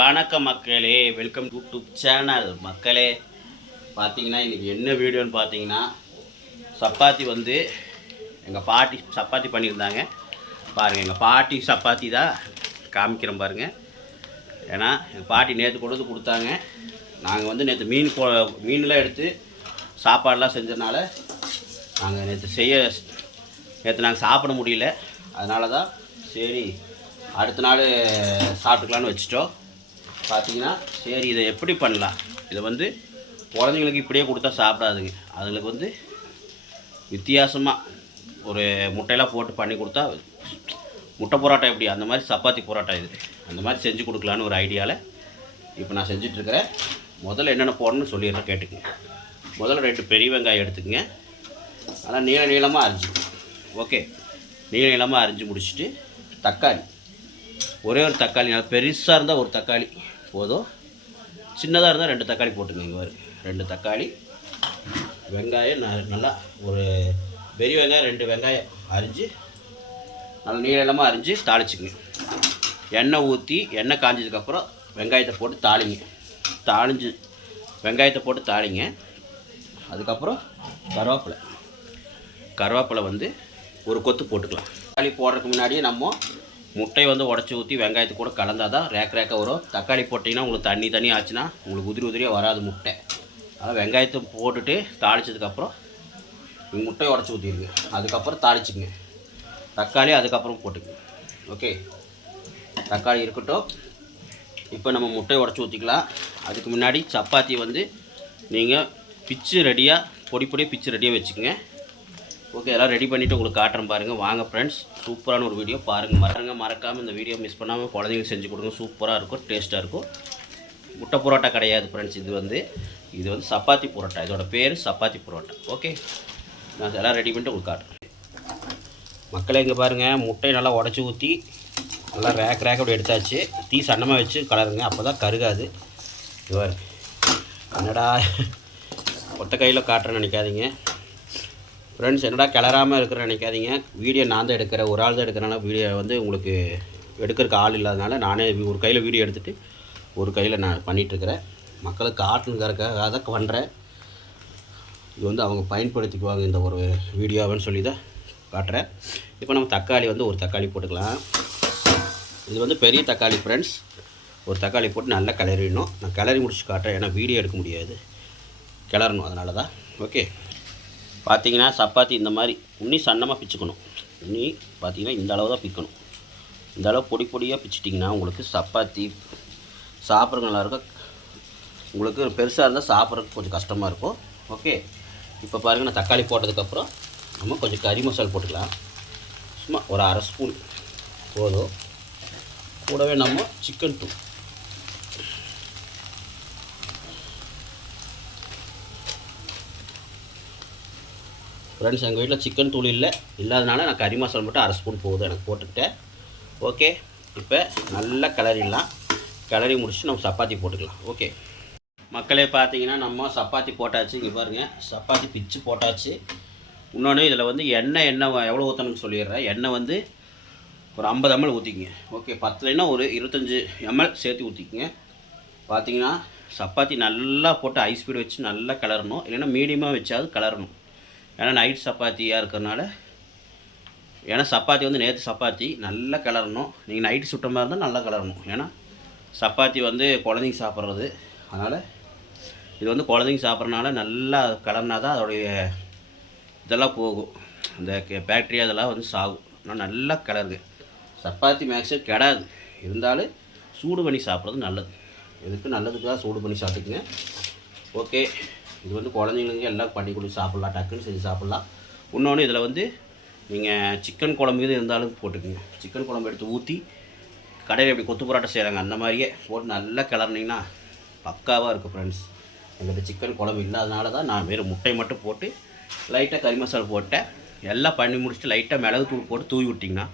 வணக்கம் மக்களே, welcome YouTube channel. மக்களே பார்த்தீங்கன்னா இன்றைக்கி என்ன வீடியோன்னு பார்த்தீங்கன்னா, சப்பாத்தி வந்து எங்கள் பாட்டி சப்பாத்தி பண்ணியிருந்தாங்க. பாருங்கள், எங்கள் பாட்டி சப்பாத்தி தான் காமிக்கிறேன் பாருங்கள். ஏன்னா எங்கள் பாட்டி நேற்று கொண்டு வந்து கொடுத்தாங்க. நாங்கள் வந்து நேற்று மீன்லாம் எடுத்து சாப்பாடெலாம் செஞ்சதுனால நாங்கள் நேற்று நாங்கள் சாப்பிட முடியல. அதனால தான் சரி அடுத்த நாள் சாப்பிட்டுக்கலான்னு வச்சுட்டோம். பார்த்தீங்கன்னா சரி இதை எப்படி பண்ணலாம், இதை வந்து குழந்தைங்களுக்கு இப்படியே கொடுத்தா சாப்பிடாதுங்க. அதுங்களுக்கு வந்து வித்தியாசமாக ஒரு முட்டையெல்லாம் போட்டு பண்ணி கொடுத்தா முட்டை பரோட்டா எப்படி அந்த மாதிரி சப்பாத்தி பரோட்டா இது அந்த மாதிரி செஞ்சு கொடுக்கலான்னு ஒரு ஐடியாவில் இப்போ நான் செஞ்சிட்ருக்கிறேன். முதல்ல என்னென்ன போடணும்னு சொல்லிடுறேன், கேட்டுக்குங்க. முதல்ல 2 பெரிய வெங்காயம் எடுத்துக்கங்க. ஆனால் நீளமாக அரிஞ்சுக்கணும். ஓகே, நீளமாக அரிஞ்சு முடிச்சுட்டு தக்காளி, ஒரே ஒரு தக்காளி, நல்லா பெருசாக இருந்தால் ஒரு தக்காளி போதும், சின்னதாக இருந்தால் 2 தக்காளி போட்டுங்க. இங்கே வரும் 2 தக்காளி, வெங்காயம் நல்லா ஒரு பெரிய வெங்காயம் 2 வெங்காயம் அரிஞ்சு நல்லா நீளமாக அரிஞ்சு தாளிச்சுக்குங்க. எண்ணெய் ஊற்றி எண்ணெய் காஞ்சதுக்கப்புறம் வெங்காயத்தை போட்டு தாளிங்க. வெங்காயத்தை போட்டு தாளிங்க. அதுக்கப்புறம் கருவேப்பிலை வந்து ஒரு கொத்து போட்டுக்கலாம். தக்காளி போடுறதுக்கு முன்னாடியே நம்ம முட்டையை வந்து உடச்சி ஊற்றி வெங்காயத்து கூட கலந்தால் தான் ரேக்காக வரும். தக்காளி போட்டிங்கன்னா உங்களுக்கு தண்ணி ஆச்சுன்னா உங்களுக்கு உதிரியாக வராது முட்டை. அதனால் வெங்காயத்தை போட்டுட்டு தாளித்ததுக்கப்புறம் நீங்கள் முட்டையை உடச்சி ஊற்றிடுங்க. அதுக்கப்புறம் தாளிச்சுங்க. தக்காளி அதுக்கப்புறம் போட்டுக்குங்க. ஓகே, தக்காளி இருக்கட்டும். இப்போ நம்ம முட்டையை உடச்சி ஊற்றிக்கலாம். அதுக்கு முன்னாடி சப்பாத்தி வந்து நீங்கள் பிச்சு ரெடியாக பொடியாக பிச்சு ரெடியாக வச்சுக்கோங்க. ஓகே, எல்லாம் ரெடி பண்ணிவிட்டு உங்களுக்கு காட்டுறேன் பாருங்கள். வாங்க ஃப்ரெண்ட்ஸ், சூப்பரான ஒரு வீடியோ பாருங்கள். மறக்காமல் இந்த வீடியோ மிஸ் பண்ணாமல் குழந்தைங்களுக்கு செஞ்சு கொடுங்க. சூப்பராக இருக்கும், டேஸ்ட்டாக இருக்கும். முட்டை பரோட்டா கிடையாது ஃப்ரெண்ட்ஸ், இது வந்து சப்பாத்தி பரோட்டா. இதோட பேர் சப்பாத்தி பரோட்டா. ஓகே, நான் எல்லாம் ரெடி பண்ணிட்டு உங்களுக்கு காட்டுறேன். மக்களே இங்கே பாருங்கள், முட்டையை நல்லா உடச்சி ஊற்றி நல்லா ரேக் அப்படி எடுத்தாச்சு. தீ சன்னமாக வச்சு கலருங்க, அப்போ தான் கருகாது. இது என்னடா ஒத்த கையில் காட்டுறேன்னு நினைக்காதீங்க ஃப்ரெண்ட்ஸ். என்னடா கிளறாமல் இருக்கிறேன்னு நினைக்காதீங்க. வீடியோ நான் தான் எடுக்கிறேன், ஒரு ஆள் தான் எடுக்கிறனால வீடியோ வந்து உங்களுக்கு எடுக்கிறதுக்கு ஆள் இல்லாதனால நானே ஒரு கையில் வீடியோ எடுத்துகிட்டு ஒரு கையில் நான் பண்ணிகிட்ருக்கிறேன். மக்களுக்கு காட்டணுங்கிறதுக்காக அதை பண்ணுறேன். இது வந்து அவங்க பயன்படுத்திக்குவாங்க இந்த ஒரு வீடியோவுன்னு சொல்லி தான் காட்டுறேன். இப்போ நம்ம தக்காளி வந்து ஒரு தக்காளி போட்டுக்கலாம். இது வந்து பெரிய தக்காளி ஃப்ரெண்ட்ஸ். ஒரு தக்காளி போட்டு நல்லா கிளறிடணும். நான் கிளறி முடிச்சு காட்டுறேன், ஏன்னா வீடியோ எடுக்க முடியாது, கிளறணும், அதனால தான். ஓகே, பார்த்தீங்கன்னா சப்பாத்தி இந்த மாதிரி உண்ணி சன்னமாக பிச்சுக்கணும். உண்ணி பார்த்தீங்கன்னா இந்த அளவு தான் பிக்கணும். இந்த அளவு பொடியாக பிச்சிட்டிங்கன்னா உங்களுக்கு சப்பாத்தி சாப்பிட்றது நல்லாயிருக்கும். உங்களுக்கு பெருசாக இருந்தால் சாப்பிட்றதுக்கு கொஞ்சம் கஷ்டமாக இருக்கும். ஓகே, இப்போ பாருங்கள், நான் தக்காளி போட்டதுக்கப்புறம் நம்ம கொஞ்சம் கறி மசாலா போட்டுக்கலாம். சும்மா ஒரு 1/2 ஸ்பூன் போதும். கூடவே நம்ம சிக்கன் தூள், ஃப்ரெண்ட்ஸ் எங்கள் வீட்டில் சிக்கன் தூள் இல்லாதனால நான் கறி மசாலா மட்டும் 1/2 ஸ்பூன் போகுது எனக்கு போட்டுக்கிட்டேன். ஓகே, இப்போ நல்லா கிளறிடலாம். கிளறி முடிச்சு நம்ம சப்பாத்தி போட்டுக்கலாம். ஓகே மக்களே, பார்த்தீங்கன்னா நம்ம சப்பாத்தி போட்டாச்சு. இங்கே பாருங்கள், சப்பாத்தி பிச்சு போட்டாச்சு. இன்னொன்று இதில் வந்து எண்ணெய் எவ்வளோ ஊற்றணும்னு சொல்லிடுறேன். எண்ணெய் வந்து ஒரு 50 ml ஊற்றிக்கிங்க. ஓகே, 10 ஒரு 25 ml சேர்த்து ஊற்றிக்கிங்க. பார்த்தீங்கன்னா சப்பாத்தி நல்லா போட்டு ஹை ஸ்பீடு வச்சு நல்லா கிளறணும், இல்லைன்னா மீடியமாக வச்சாவது கிளறணும். ஏன்னா நைட் சப்பாத்தியாக இருக்கிறதுனால, ஏன்னா சப்பாத்தி வந்து நேற்று சப்பாத்தி நல்லா கிளறணும். நீங்கள் நைட்டு சுட்ட மாதிரி இருந்தால் நல்லா கிளறணும். ஏன்னா சப்பாத்தி வந்து குழந்தைங்க சாப்பிட்றது, அதனால் இது வந்து குழந்தைங்க சாப்பிட்றதுனால நல்லா கிளறினா தான் அதோடைய இதெல்லாம் போகும், அந்த பேக்டீரியா இதெல்லாம் வந்து சாகும். ஆனால் நல்லா கிளறுங்க. சப்பாத்தி மேக்ஸிமம் கெடாது, இருந்தாலும் சூடு பண்ணி சாப்பிட்றது நல்லது. எதுக்கு நல்லதுக்காக சூடு பண்ணி சாப்பிட்டுக்குங்க. ஓகே, இது வந்து குழந்தைங்களுக்கு எல்லாம் பண்ணி கொடுத்து சாப்பிட்லாம், டக்குன்னு செஞ்சு சாப்பிட்லாம். இன்னொன்று இதில் வந்து நீங்கள் சிக்கன் குழம்பு இது இருந்தாலும் போட்டுக்குங்க. சிக்கன் குழம்பு எடுத்து ஊற்றி கடையில் எப்படி கொத்து பரோட்டா செய்கிறாங்க அந்த மாதிரியே போட்டு நல்லா கிளறினீங்கன்னா பக்காவாக இருக்கும் ஃப்ரெண்ட்ஸ். எங்கிட்ட சிக்கன் குழம்பு இல்லாதனால தான் நான் வெறும் முட்டை மட்டும் போட்டு லைட்டாக கறி மசாலா போட்டேன். எல்லாம் பண்ணி முடிச்சுட்டு லைட்டாக மிளகு தூள் போட்டு தூவி விட்டிங்கன்னா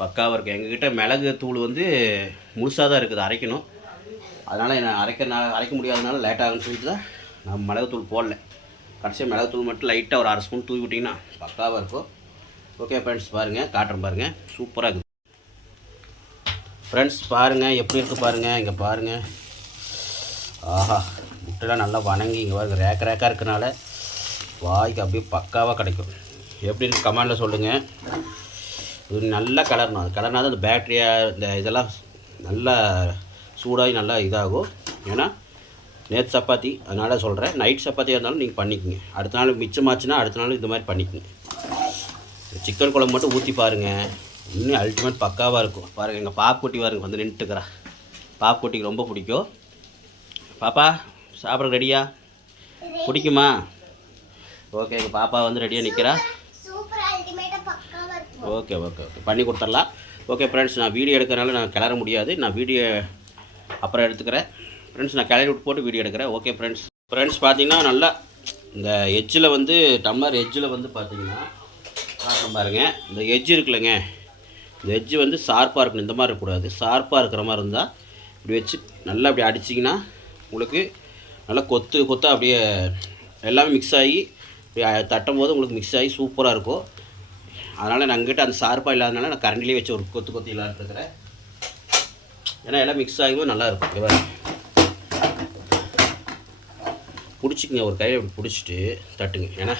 பக்காவாக இருக்கும். எங்ககிட்ட மிளகு தூள் வந்து முழுசாக தான் இருக்குது, அரைக்கணும். அதனால் நான் அரைக்க முடியாதனால லேட்டாகுன்னு சொல்லிட்டு தான் நான் மிளகுத்தூள் போடல. கடைசியாக மிளகுத்தூள் மட்டும் லைட்டாக ஒரு 1/2 ஸ்பூன் தூவி விட்டிங்கன்னா பக்காவாக இருக்கும். ஓகே ஃப்ரெண்ட்ஸ், பாருங்கள், காட்டுறேன் பாருங்கள், சூப்பராக இருக்குது. ஃப்ரெண்ட்ஸ் பாருங்கள் எப்படி இருக்குது பாருங்கள். இங்கே பாருங்கள், ஆஹா முட்டைலாம் நல்லா வணங்கி இங்கே பாருங்கள் ரேக்காக இருக்கனால வாய்க்கு அப்படியே பக்காவாக கிடைக்கும். எப்படின்னு கமெண்டில் சொல்லுங்கள். இது நல்லா கலரணும். அது கலர்னா தான் அந்த பேட்டரியாக இந்த இதெல்லாம் நல்லா சூடாகி நல்லா இதாகும். ஏன்னா நேற்று சப்பாத்தி அதனால் சொல்கிறேன். நைட் சப்பாத்தியாக இருந்தாலும் நீங்கள் பண்ணிக்கோங்க. அடுத்த நாள் மிச்சமாச்சுன்னா அடுத்த நாள் இந்த மாதிரி பண்ணிக்கோங்க. சிக்கன் குழம்பு மட்டும் ஊற்றி பாருங்கள், இன்னும் அல்டிமேட் பக்காவாக இருக்கும். பாருங்கள் எங்கள் பாப்புக்குட்டி பாருங்க வந்து நின்றுட்டுக்கிறா. பாப்புக்குட்டிக்கு ரொம்ப பிடிக்கும். பாப்பா சாப்பிட ரெடியா? பிடிக்குமா? ஓகே, எங்கள் பாப்பா வந்து ரெடியாக நிற்கிறா. ஓகே ஓகே ஓகே பண்ணி கொடுத்துடலாம். ஓகே ஃப்ரெண்ட்ஸ், நான் வீடியோ எடுக்கிறனால நான் கிளற முடியாது. நான் வீடியோ அப்புறம் எடுத்துக்கிறேன் ஃப்ரெண்ட்ஸ். நான் கிளறி விட்டு போட்டு வீடியோ எடுக்கிறேன். ஓகே ஃப்ரெண்ட்ஸ் பார்த்தீங்கன்னா நல்லா இந்த எட்ஜில் வந்து டம்ளர் எட்ஜில் வந்து பார்த்தீங்கன்னா பாருங்கள், இந்த எட்ஜ் இருக்குல்லங்க, இந்த எட்ஜு வந்து ஷார்ப்பாக இருக்கணும். இந்த மாதிரி இருக்கக்கூடாது. ஷார்ப்பாக இருக்கிற மாதிரி இருந்தால் இப்படி வச்சு நல்லா அப்படி அடிச்சிங்கன்னா உங்களுக்கு நல்லா கொத்தாக அப்படியே எல்லாமே மிக்ஸ் ஆகி தட்டும் போது உங்களுக்கு மிக்ஸ் ஆகி சூப்பராக இருக்கும். அதனால் நான் எங்கிட்ட அந்த ஷார்ப்பாக இல்லாதனால நான் கரண்டிலே வச்சு ஒரு கொத்து இல்லாட்டுருக்கிறேன். ஏன்னா எல்லாம் மிக்ஸ் ஆகியும் நல்லாயிருக்கும். இங்கே பிடிச்சிக்குங்க, ஒரு கையில் இப்படி பிடிச்சிட்டு தட்டுங்க. ஏன்னா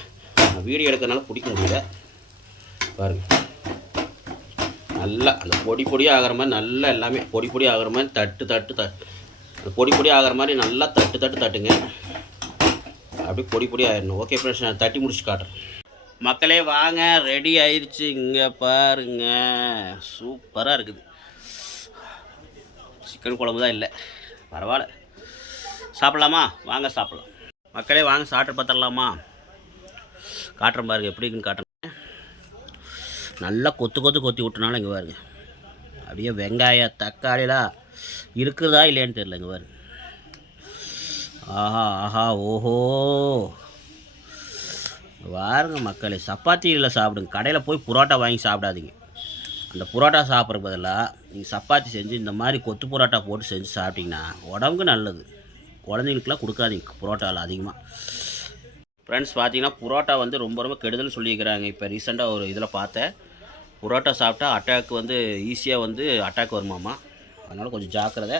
நான் வீடியோ எடுக்கிறதுனால பிடிக்க முடியல. பாருங்கள் நல்லா அந்த பொடியாக ஆகிற மாதிரி நல்லா எல்லாமே பொடியாக ஆகிற மாதிரி தட்டு அந்த பொடி ஆகிற மாதிரி நல்லா தட்டுங்க. அப்படி பொடி ஆகிடணும். ஓகே ஃப்ரெண்ட்ஸ், நான் தட்டி முடிச்சு காட்டுறேன். மக்களே வாங்க, ரெடி ஆயிடுச்சு. இங்கே பாருங்க சூப்பராக இருக்குது. சிக்கன் குழம்பு தான் இல்லை, பரவாயில்ல. சாப்பிட்லாமா? வாங்க சாப்பிட்லாம். மக்களே வாங்க சாப்பிட்டு பார்த்துடலாமா? காட்டுறேன் பாருங்க எப்படி இருக்குன்னு காட்டுறேன். நல்லா கொத்தி விட்டனால இங்கே பாருங்க அப்படியே வெங்காயம் தக்காளிலாம் இருக்குதா இல்லையான்னு தெரியல. இங்கே பாருங்க, ஆஹா ஓஹோ பாருங்க மக்களே. சப்பாத்தியில் சாப்பிடுங்க, கடையில் போய் புரோட்டா வாங்கி சாப்பிடாதீங்க. அந்த புரோட்டா சாப்பிட்றதுக்கு பதிலாக நீங்கள் சப்பாத்தி செஞ்சு இந்த மாதிரி கொத்து புரோட்டா போட்டு செஞ்சு சாப்பிட்டிங்கன்னா உடம்புக்கு நல்லது. குழந்தைங்களுக்குலாம் கொடுக்காதீங்க புரோட்டாவில் அதிகமாக. ஃப்ரெண்ட்ஸ் பார்த்தீங்கன்னா புரோட்டா வந்து ரொம்ப கெடுதல்னு சொல்லியிருக்கிறாங்க. இப்போ ரீசெண்டாக ஒரு இதில் பார்த்தேன், புரோட்டா சாப்பிட்டா அட்டாக் வந்து ஈஸியாக வந்து அட்டாக் வருமாமா. அதனால் கொஞ்சம் ஜாக்கிரதை.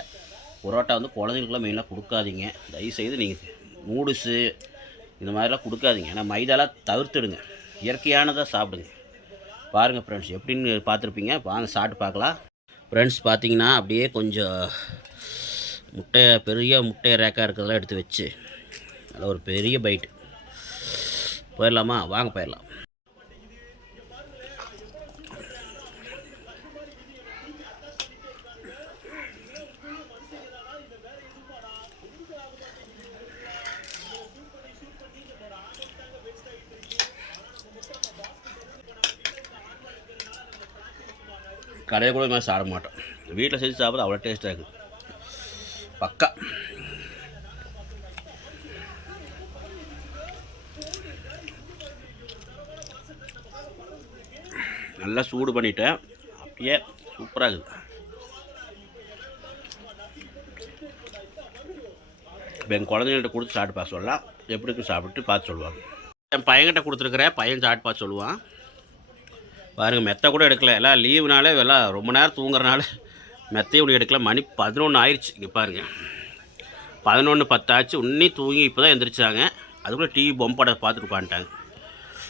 புரோட்டா வந்து குழந்தைங்களுக்குலாம் மெயினாக கொடுக்காதீங்க. தயவுசெய்து நீங்கள் நூடுல்ஸு இந்த மாதிரிலாம் கொடுக்காதீங்க. ஏன்னா மைதாலாம் தவிர்த்துடுங்க, இயற்கையானதாக சாப்பிடுங்க. பாருங்கள் ஃப்ரெண்ட்ஸ் எப்படின்னு பார்த்துருப்பீங்க. வாங்க சாப்பிட்டு பார்க்கலாம். ஃப்ரெண்ட்ஸ் பார்த்தீங்கன்னா அப்படியே கொஞ்சம் பெரிய முட்டை ரேக்காக இருக்கிறதெல்லாம் எடுத்து வச்சு அதில் ஒரு பெரிய பைட்டு போயிடலாமா? வாங்க போயிடலாம். கடையில் கூட மாதிரி சாப்பிட மாட்டோம். வீட்டில் செஞ்சு சாப்பிட அவ்வளோ டேஸ்ட்டாக இருக்குது. பக்கா நல்லா சூடு பண்ணிவிட்டேன், அப்படியே சூப்பராக இருக்குது. இப்போ எங்கள் குழந்தைங்கள்ட்ட கொடுத்து சாப்பிட்டு பார்த்து சொல்லலாம், எப்படி இருக்குன்னு சாப்பிட்டு பார்த்து சொல்லுவாங்க. என் பையன்கிட்ட கொடுத்துருக்குறேன், பையன் சாப்பிட்டு பார்த்து சொல்லுவான். பாருங்கள் மெத்தை கூட எடுக்கலை, எல்லாம் லீவுனாலே எல்லாம் ரொம்ப நேரம் தூங்குறனால மெத்தையும் கூட எடுக்கல. மணி 11 ஆயிடுச்சு. இங்கே பாருங்கள் 11:10 ஆச்சு. உன்னி தூங்கி இப்போ தான் எந்திரிச்சாங்க. அதுக்குள்ளே டிவி பொம்படை பார்த்துட்டு உட்காந்துட்டாங்க.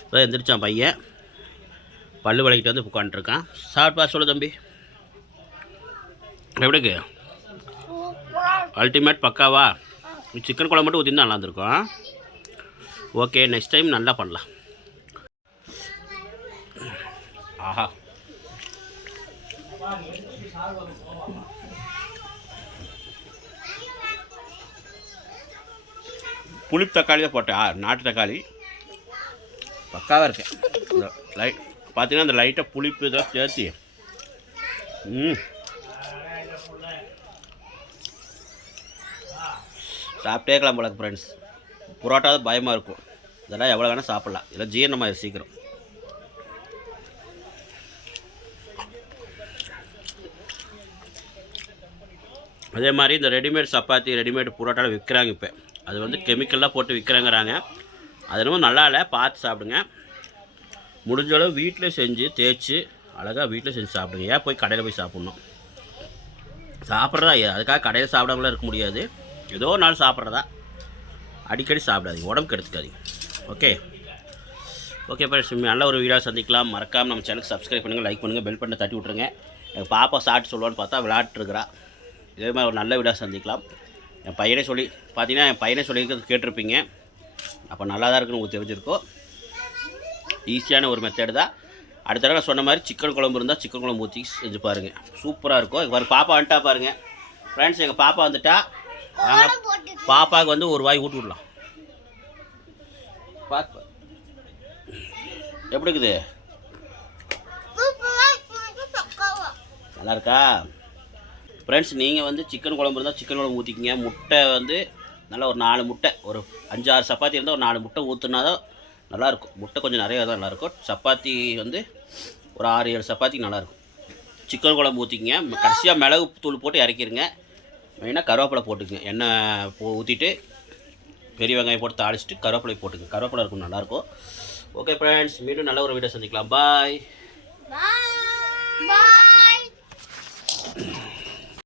இப்போ தான் எந்திரிச்சான் பையன், பல்லு விளக்கிட்டு வந்து உட்காந்துருக்கான். சாப்பிட்டு சொல்லு தம்பி, எப்படிக்கு அல்டிமேட் பக்காவா? சிக்கன் குழம்பு மட்டும் ஊற்றி நல்லா இருந்திருக்கும். ஓகே, நெக்ஸ்ட் டைம் நல்லா பண்ணலாம். ஆஹா புளிப்பு தக்காளி தான் போட்டேன், நாட்டு தக்காளி பக்காவாக இருக்கேன். இந்த லைட் பார்த்தீங்கன்னா அந்த லைட்டாக புளிப்பு இதெல்லாம் சேர்த்து சாப்பிட்டே இருக்கலாம் போல ஃப்ரெண்ட்ஸ். புரோட்டா தான் பயமாக இருக்கும், இதெல்லாம் எவ்வளோ வேணால் சாப்பிட்லாம். இதெல்லாம் ஜீரணமாக சீக்கிரம். அதே மாதிரி இந்த ரெடிமேட் சப்பாத்தி ரெடிமேட் புரோட்டாவில் விற்கிறாங்க. இப்போ அது வந்து கெமிக்கல்லாம் போட்டு விற்கிறாங்கிறாங்க. அது என்னமோ நல்லா இல்லை, பார்த்து சாப்பிடுங்க. முடிஞ்சளவு வீட்டில் செஞ்சு தேய்ச்சி அழகாக வீட்டில் செஞ்சு சாப்பிடுங்க. ஏன் போய் கடையில் போய் சாப்பிட்ணும்? சாப்பிட்றதா அதுக்காக கடையில் சாப்பிடாமலாம் இருக்க முடியாது. ஏதோ ஒரு நாள் சாப்பிட்றதா, அடிக்கடி சாப்பிடாதீங்க, உடம்புக்கு எடுத்துக்காதீங்க. ஓகே ஓகே ஃப்ரெண்ட்ஸ், நல்ல ஒரு வீடியோ சந்திக்கலாம். மறக்காமல் நம்ம சேனலுக்கு சப்ஸ்கிரைப் பண்ணுங்கள், லைக் பண்ணுங்கள், பெல் பட்டனை தட்டி விட்ருங்க. எங்கள் பாப்பா சாப்பிட்டு சொல்லுவான்னு பார்த்தா விளையாட்டுருக்குறா. இதே மாதிரி ஒரு நல்ல வீடியோ சந்திக்கலாம். என் பையனே சொல்லியிருக்கிறது கேட்டிருப்பீங்க. அப்போ நல்லா தான் இருக்குன்னு உங்களுக்கு தெரிஞ்சிருக்கோம். ஈஸியான ஒரு மெத்தேடு தான். அடுத்த தடவை சொன்ன மாதிரி சிக்கன் குழம்பு இருந்தால் சிக்கன் குழம்பு ஊற்றி செஞ்சு பாருங்கள், சூப்பராக இருக்கும். பாரு பாப்பா வந்துட்டா பாருங்கள் ஃப்ரெண்ட்ஸ், எங்கள் பாப்பா வந்துட்டா. பாப்பாவுக்கு வந்து ஒரு வாய் ஊட்டி விடலாம். பார்த்து எப்படி இருக்குது, நல்லா இருக்கா ஃப்ரெண்ட்ஸ்? நீங்கள் வந்து சிக்கன் குழம்பு இருந்தால் சிக்கன் குழம்பு ஊற்றிக்கிங்க. முட்டை வந்து நல்லா ஒரு 4 முட்டை, ஒரு 5-6 சப்பாத்தி இருந்தால் ஒரு 4 முட்டை ஊற்றுனா தான் நல்லாயிருக்கும். முட்டை கொஞ்சம் நிறையா தான் நல்லாயிருக்கும். சப்பாத்தி வந்து ஒரு 6-7 சப்பாத்திக்கு நல்லாயிருக்கும். சிக்கன் குழம்பு ஊற்றிக்கிங்க. கடைசியாக மிளகு தூள் போட்டு இறக்கிடுங்க. மெயினாக கருவேப்பிலை போட்டுக்குங்க. எண்ணெய் ஊற்றிட்டு பெரிய வெங்காயம் போட்டு தாளிச்சிட்டு கருவேப்பிலை போட்டுக்குங்க. கருவேப்பிலை இருக்கும், நல்லாயிருக்கும். ஓகே ஃப்ரெண்ட்ஸ், மீண்டும் நல்ல ஒரு வீடியோ சந்திக்கலாம். பாய்.